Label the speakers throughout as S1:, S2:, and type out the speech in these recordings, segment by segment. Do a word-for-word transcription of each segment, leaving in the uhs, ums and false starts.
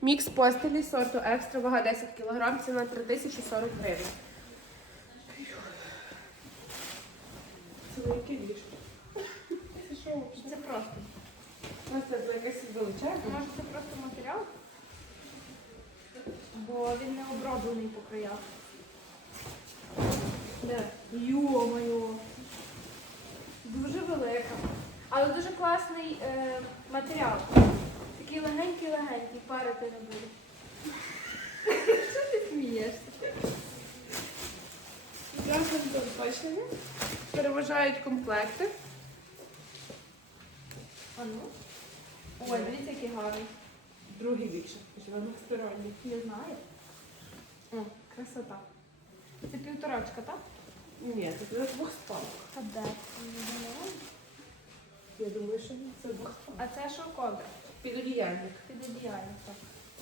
S1: Мікс постелі сорту екстра, вага десять кілограм, ціна три тисячі сорок гривень. Це великий ліжко. Це що взагалі?
S2: Це просто.
S1: Ось це якась величезна.
S2: Може це просто матеріал? Бо він не оброблений по краях.
S1: Де?
S2: Йо-моє. Дуже велика. Але дуже класний е, матеріал. Такий легенький-легенький, парити не буде. Що ти смієшся?
S1: Зразу забезпечення. Переважають комплекти.
S2: А ну. Ой, дивіться, який гарний.
S1: Другий більше. Двосторонній.
S2: Не знаю. О, красота. Це півторачка, так?
S1: Ні, це для двох спалок.
S2: А де?
S1: Я думаю, що це двох спалок.
S2: А це що ковдра?
S1: Підодіяльник.
S2: Підодіяльник, так.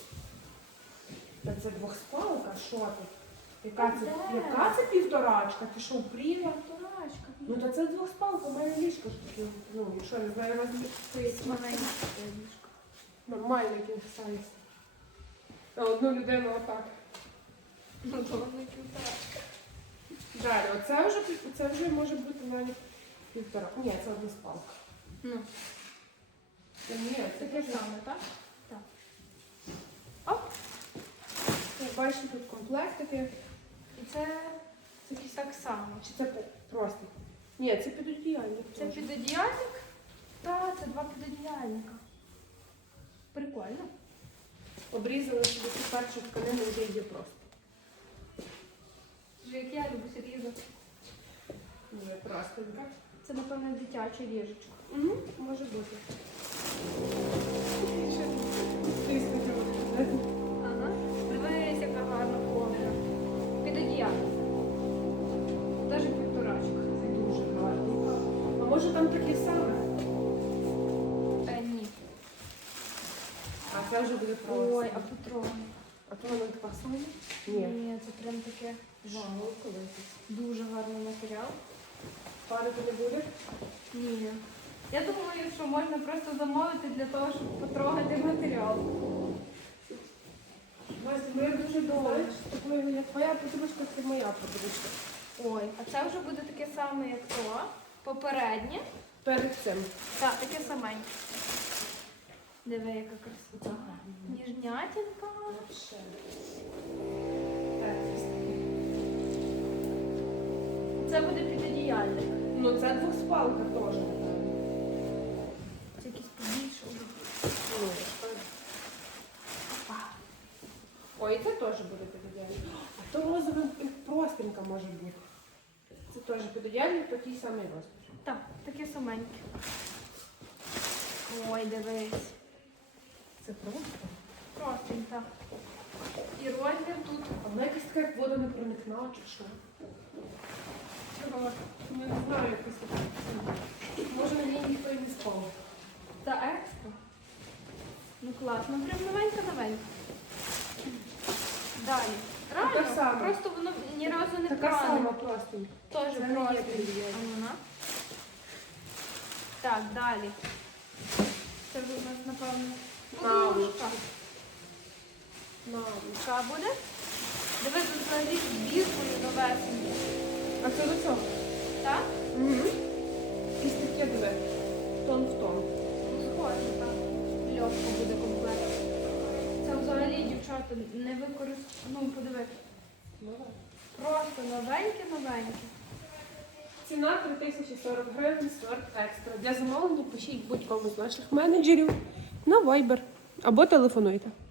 S1: Та це двох спалок, а що тут? Яка це,
S2: Де?
S1: яка це півторачка? Ти що, пріла?
S2: Півторачка.
S1: Ну то це двох спалок, у мене ліжко ж таке. Ну, і що, не знаю, розмір стоїть.
S2: Маленьке ліжко.
S1: Нормально якийсь сайз. На одну людину отак.
S2: Ну, то воно півторачка.
S1: Далі, оце вже, це вже може бути навіть півтора. Ні, це одна спалка.
S2: Ну,
S1: Та ні, це
S2: таке
S1: таке
S2: саме, так? Так.
S1: Оп. Як бачите, тут комплектики.
S2: І це так само.
S1: Чи це по- просто? Ні, це підодіяльник.
S2: Це
S1: теж.
S2: підодіяльник? Так, це два підодіяльника. Прикольно.
S1: Обрізали собі цю першу тканину, вже йде просто.
S2: Вже як я люблю різати.
S1: Вже просто, так?
S2: Це, напевно, дитяче ліжечко.
S1: Угу, може бути. Ще тиснути буде.
S2: Ага. Дивись, яка гарна ковдра. Підодіяльник. Теж півторачка.
S1: Це дуже гарно. А може там таке саме?
S2: Е, ні.
S1: А це вже буде просто.
S2: Ой, а потрогай.
S1: А то воно така сама?
S2: Ні, це прям таке
S1: Вау, колись.
S2: дуже гарний матеріал.
S1: Парити не буде?
S2: Ні. Я думаю, що можна просто замовити для того, щоб потрогати матеріал.
S1: Настя, ну я дуже довго. Такою, як твоя подружка, це моя подружка.
S2: Ой, а це вже буде таке саме, як то. Попереднє.
S1: Перед цим.
S2: Так, таке саменьке. Диви, яка красота. Ніжнятінка.
S1: Вообще. Так, ось таке.
S2: Це буде підодіяльник.
S1: Ну це двохспалка теж.
S2: Це якийсь побільше.
S1: Ну, ой, і це теж буде підодіяльник. А то розовий простинка може бути. Це теж підодіяльник, такий самий розмір.
S2: Так, таке саменьке. Ой, дивись.
S1: Це просто.
S2: Простенька. І розмір тут.
S1: А вона якась така як водонепроникна, чи що?
S2: Чого?
S1: Ну, не знаю, якось така. Може на ній ніхто і не спав.
S2: Та екстра. Ну класно, прям новенька-новенька. Далі.
S1: Така
S2: Реально,
S1: сама.
S2: просто воно ні разу не
S1: Така
S2: пране.
S1: сама простенька.
S2: Теж
S1: Це не є
S2: просто.
S1: підодіяльник.
S2: А ну на. Так, далі. Це вже у нас, напевно,
S1: Наволочка.
S2: подушка. Яка буде? Дивись, тут взагалі з біркою новесенькі.
S1: А це до цього?
S2: Так?
S1: Угу. Якісь таке диви. Тон в тон.
S2: Схоже, так. Льошка буде комплект. Це взагалі, дівчата, не використовують. Ну, подиви. Просто новеньке-новеньке.
S1: Ціна три тисячі сорок гривень, сорт екстра. Для замовлення пишіть будь-кому з наших менеджерів на Viber або телефонуйте.